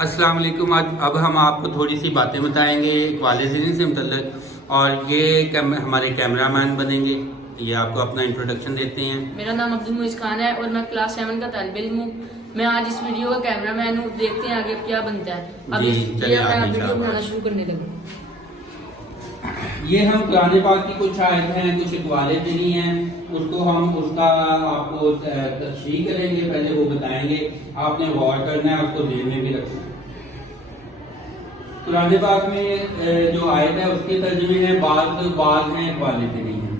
अस्सलाम वालेकुम। आज अब हम आपको थोड़ी सी बातें बताएंगे इकबाल ज़रीन से मुतल्लिक़, और ये हमारे कैमरामैन बनेंगे। ये आपको अपना इंट्रोडक्शन देते हैं। मेरा नाम अब्दुल मुइज़ खान है और मैं क्लास 7 का तालिब इल्म हूँ। मैं आज इस वीडियो का कैमरामैन हूँ। देखते हैं आगे क्या बनता है। अब मैं वीडियो बनाना शुरू करने लगा। ये हम कुरान पाक की कुछ आयत हैं, कुछ इकबाल ज़रीन हैं, उसको हम उसका आपको तशरीह करेंगे। पहले वो बताएंगे, आपने गौर करना है, उसको ज़हन में भी रखना है। कुरान पाक में जो आयत है उसके तर्जुमे हैं, बाज़ हैं इकबाल ज़रीन हैं।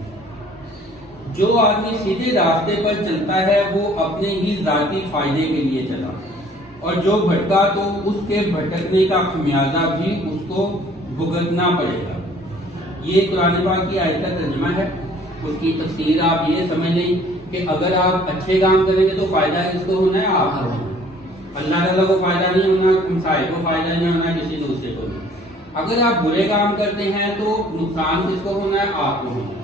जो आदमी सीधे रास्ते पर चलता है वो अपने ही ज़ाती फायदे के लिए चला, और जो भटका तो उसके भटकने का खमियाजा भी उसको भुगतना पड़ेगा। ये कुरान पाक की आयत का तर्जुमा है। उसकी तफसीर आप ये समझ लें कि अगर आप अच्छे काम करेंगे तो फायदा किसको होना है? आपको। अल्लाह ताला को फायदा नहीं होना, हमसाये को फायदा नहीं होना, किसी दूसरे को नहीं। अगर आप बुरे काम करते हैं तो नुकसान किसको होना है? आपको होना है।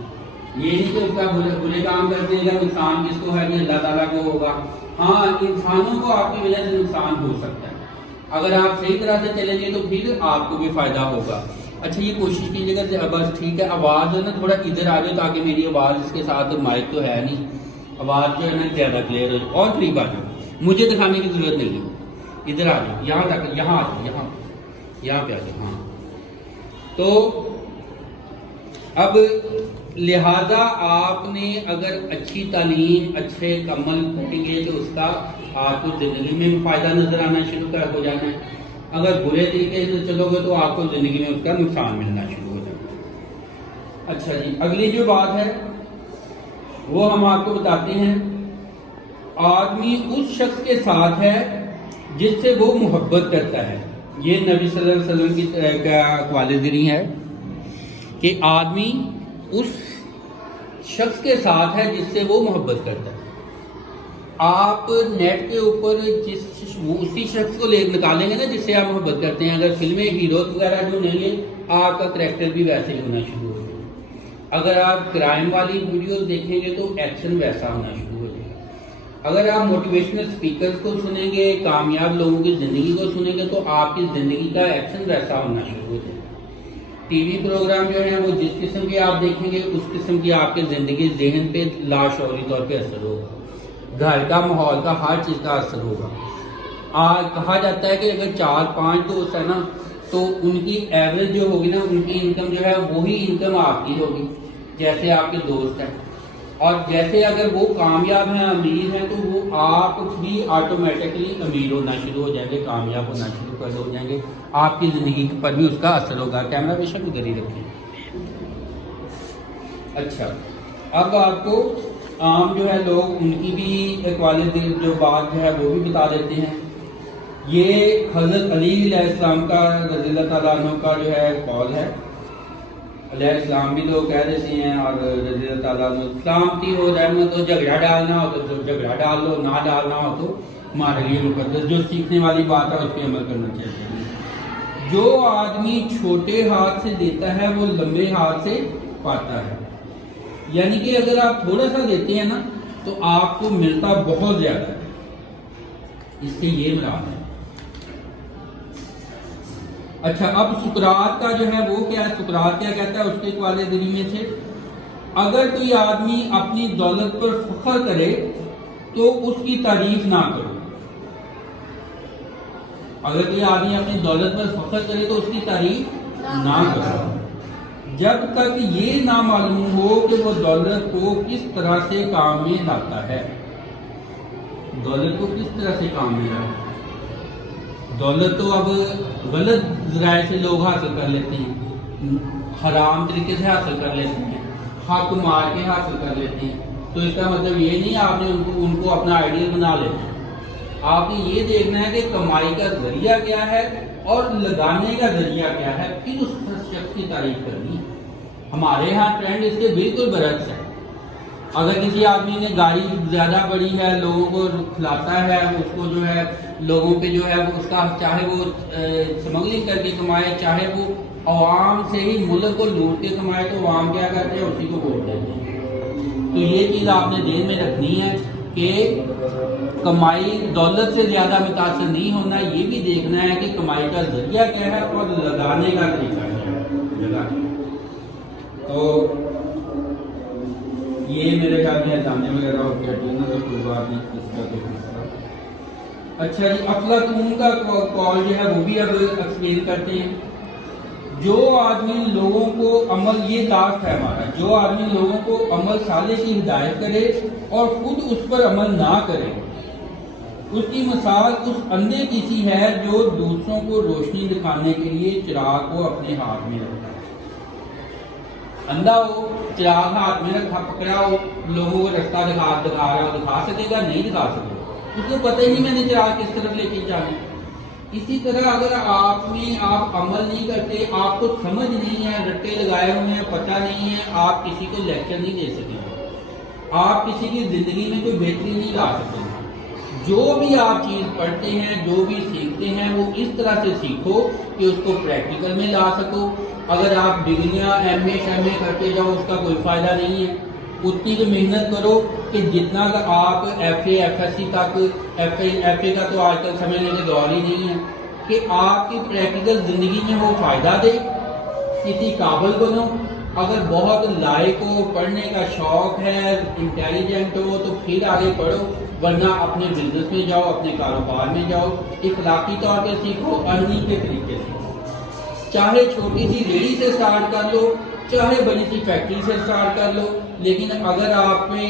ये नहीं कि उसका बुरे काम करने का नुकसान किसको है? कि अल्लाह ताला को होगा। हाँ, इंसानों को आपकी वजह से नुकसान हो सकता है। अगर आप सही तरह से चलेंगे तो फिर आपको भी फायदा होगा। अच्छा, ये कोशिश कीजिएगा, बस ठीक है, आवाज़ जो है ना थोड़ा इधर आ जाए ताकि मेरी आवाज़ इसके साथ, माइक तो है नहीं, आवाज़ जो है ना ज़्यादा क्लियर हो जाए। और करीब आ जाओ, मुझे दिखाने की ज़रूरत नहीं है, इधर आ जाओ, यहाँ तक, यहाँ आ जाओ, यहाँ पे आ जाओ। हाँ, तो अब लिहाजा आपने अगर अच्छी तालीम, अच्छे अमल करेंगे तो उसका आपको ज़िंदगी में फ़ायदा नज़र आना शुरू हो जाना है। अगर बुरे तरीके से चलोगे तो आपको ज़िंदगी में उसका नुकसान मिलना शुरू हो जाएगा। अच्छा जी, अगली जो बात है वो हम आपको बताते हैं। आदमी उस शख्स के साथ है जिससे वो मोहब्बत करता है। ये नबी सल्लल्लाहु अलैहि वसल्लम की इकबाल ज़रीन है कि आदमी उस शख्स के साथ है जिससे वो मोहब्बत करता है। आप नेट के ऊपर उसी शख्स को निकालेंगे ना जिससे आप मोहब्बत करते हैं। अगर फिल्में हीरो वगैरह ढूंढेंगे, आपका करैक्टर भी वैसे ही होना शुरू हो जाएगा। अगर आप क्राइम वाली वीडियोस देखेंगे तो एक्शन वैसा होना शुरू हो जाएगा। अगर आप मोटिवेशनल स्पीकर्स को सुनेंगे, कामयाब लोगों की ज़िंदगी को सुनेंगे तो आपकी ज़िंदगी का एक्शन वैसा होना शुरू हो जाएगा। टीवी प्रोग्राम जो है वो जिस किस्म के आप देखेंगे उस किस्म की आपके ज़िंदगी जहन पे लाशौरी तौर पे असर होगा। घर का माहौल का हर चीज़ का असर होगा। कहा जाता है कि अगर 4-5 दोस्त है ना तो उनकी एवरेज जो होगी ना, उनकी इनकम जो है वही इनकम आपकी होगी जैसे आपके दोस्त हैं। और जैसे अगर वो कामयाब हैं, अमीर हैं, तो वो आप भी ऑटोमेटिकली अमीर होना शुरू हो जाएंगे, कामयाब होना शुरू कर हो जाएंगे। आपकी ज़िंदगी पर भी उसका असर होगा। कैमरा बेशक उधर ही रखें। अच्छा, अब आपको आम जो है लोग उनकी भी क्वालिटी जो बात जो है वो भी बता देते हैं। ये हज़रत अली अलैहिस्सलाम का रज़ी अल्लाह तआला अन्हु का जो है कौल है। अलैहिस्सलाम भी लोग कह देते हैं और रज़ी अल्लाह तआला अन्हु, सलामती हो, रहमत हो, झगड़ा डालना हो तो झगड़ा डाल लो, ना डालना हो तो हमारे लिए मुकद्दस। जो सीखने वाली बात है उस पर अमल करना चाहिए। जो आदमी छोटे हाथ से देता है वो लंबे हाथ से पाता है। यानी कि अगर आप थोड़ा सा देते हैं ना तो आपको मिलता बहुत ज्यादा है। इससे ये मुराद है। अच्छा, अब सुकरात का जो है वो क्या है? सुकरात क्या कहता है उसके इकबाल ज़रीन में से, अगर कोई आदमी अपनी दौलत पर फख्र करे तो उसकी तारीफ ना करो। अगर कोई आदमी अपनी दौलत पर फख्र करे तो उसकी तारीफ ना करो जब तक ये ना मालूम हो कि वो दौलत को किस तरह से काम में लाता है। दौलत को किस तरह से काम में लाता है? दौलत तो अब गलत ज़राए से लोग हासिल कर लेते हैं, हराम तरीके से हासिल कर लेते हैं, हक मार के हासिल कर लेते हैं। तो इसका मतलब ये नहीं आपने उनको अपना आइडियल बना लेना है। आपने ये देखना है कि कमाई का जरिया क्या है और लगाने का जरिया क्या है, फिर उस शख्स की तारीफ करनी। हमारे यहाँ ट्रेंड इसके बिल्कुल बरक्स है। अगर किसी आदमी ने गाड़ी ज़्यादा बड़ी है, लोगों को खिलाता है, उसको जो है लोगों पे जो है वो उसका, चाहे वो स्मगलिंग करके कमाए, चाहे वो अवाम से ही मुल्क को लूट के कमाए, तो अवाम क्या करते हैं? उसी को वोट देते हैं। तो ये चीज़ आपने ध्यान में रखनी है कि कमाई दौलत से ज़्यादा मुतासर नहीं होना, ये भी دیکھنا ہے کہ کمائی کا ذریعہ کیا ہے اور لگانے کا طریقہ کیا ہے لگانے کا۔ تو یہ میرے خیال میں جانے وغیرہ ہو گیا ٹرینر اور کوئی بات نہیں اس کا تو۔ اچھا جی، افلاطون کا کال جو ہے وہ بھی اب ایکسپلین کرتے ہیں۔ جو آدمی لوگوں کو عمل، یہ دعوت ہے ہمارا، جو آدمی لوگوں کو عمل صالح کی ہدایت کرے اور خود اس پر عمل نہ کرے، اس کی مثال اس اندھے کی سی ہے جو دوسروں کو روشنی دکھانے کے لیے چراغ کو اپنے ہاتھ میں رکھتا ہے۔ اندھا ہو، چراغ ہاتھ میں رکھا پکڑا ہو، لوگوں کو رستہ دکھا رہا ہو، دکھا سکے گا؟ نہیں دکھا سکے گا، اس کو پتہ ہی نہیں میں نے چراغ کس طرف لے کے جانا ہے۔ اسی طرح اگر آپ عمل نہیں کرتے، آپ کو سمجھ نہیں ہے، رٹے لگائے ہوئے ہیں، پتہ نہیں ہے، آپ کسی کو لیکچر نہیں دے سکیں گے، آپ کسی کی زندگی میں کوئی بہتری نہیں لا سکیں گے۔ جو بھی آپ چیز پڑھتے ہیں، جو بھی سیکھتے ہیں، وہ اس طرح سے سیکھو کہ اس کو پریکٹیکل میں لا سکو۔ اگر آپ ڈگریاں ایم اے شیم اے کرتے جاؤ، اس کا کوئی فائدہ نہیں ہے۔ اتنی تو محنت کرو کہ جتنا کہ آپ F A F S C تک، ایف اے کا تو آج کل سمجھنے کے دور ہی نہیں ہے، کہ آپ کی پریکٹیکل زندگی میں وہ فائدہ دے، کسی قابل بنو۔ اگر بہت لائق ہو، پڑھنے کا شوق ہے، انٹیلیجنٹ ہو تو پھر آگے پڑھو، ورنہ اپنے بزنس میں جاؤ، اپنے کاروبار میں جاؤ، اخلاقی طور پہ سیکھو، ارننگ کے طریقے سے۔ چاہے چھوٹی سی ریڑھی سے سٹارٹ کر لو، چاہے بڑی سی فیکٹری سے سٹارٹ کر لو، لیکن اگر آپ میں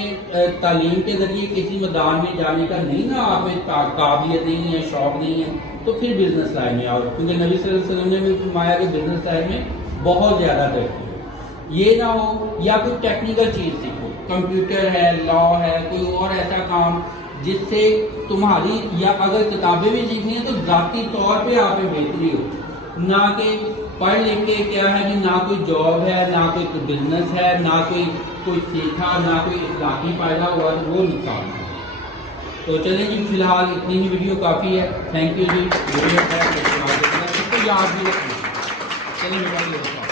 تعلیم کے ذریعے کسی میدان میں جانے کا نہیں نا، آپ میں قابلیت نہیں ہے، شوق نہیں ہے، تو پھر بزنس لائن میں آؤ، کیونکہ نبی صلی اللہ علیہ وسلم نے بھی فرمایا کہ بزنس لائن میں بہت زیادہ ترقی ہے۔ یہ نہ ہو یا کوئی ٹیکنیکل چیز سیکھو، کمپیوٹر ہے، لا ہے، کوئی اور ایسا کام جس سے تمہاری، یا اگر کتابیں بھی سیکھنی ہیں تو ذاتی طور پہ آپ میں بہتری ہو، نہ کہ پڑھ لکھ کے کیا ہے کہ نہ کوئی جاب ہے، نہ کوئی بزنس ہے، نہ کوئی سیکھا، نہ کوئی اخلاقی فائدہ ہوا، وہ نقصان ہے۔ تو چلیں جی، فی الحال اتنی ہی ویڈیو کافی ہے۔ تھینک یو جی، ویڈیو ہے، اس کو یاد بھی رکھنا۔ چلیں